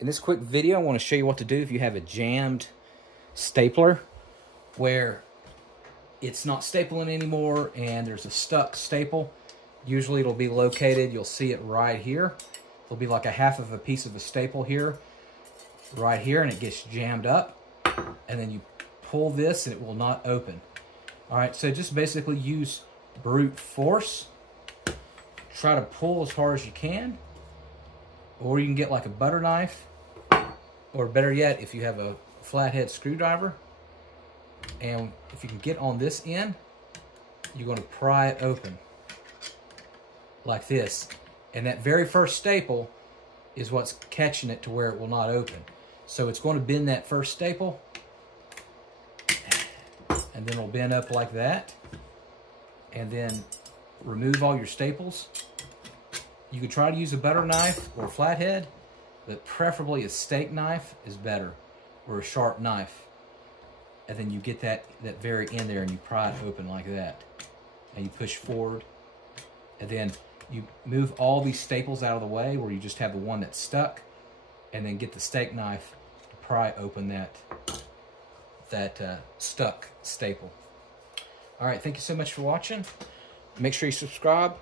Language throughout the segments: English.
In this quick video, I want to show you what to do if you have a jammed stapler where it's not stapling anymore and there's a stuck staple. Usually it'll be located, you'll see it right here. There'll be like a half of a piece of a staple here, right here, and it gets jammed up. And then you pull this and it will not open. All right, so just basically use brute force. Try to pull as hard as you can. Or you can get like a butter knife. Or better yet, if you have a flathead screwdriver. And if you can get on this end, you're going to pry it open. Like this. And that very first staple is what's catching it to where it will not open. So it's going to bend that first staple. And then it'll bend up like that. And then remove all your staples. You could try to use a butter knife or a flathead, but preferably a steak knife is better, or a sharp knife. And then you get that very end there and you pry it open like that. And you push forward. And then you move all these staples out of the way where you just have the one that's stuck. And then get the steak knife to pry open that stuck staple. All right, thank you so much for watching. Make sure you subscribe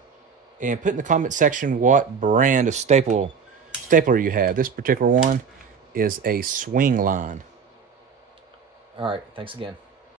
and put in the comment section what brand of stapler you have. This particular one is a swing line. All right, thanks again.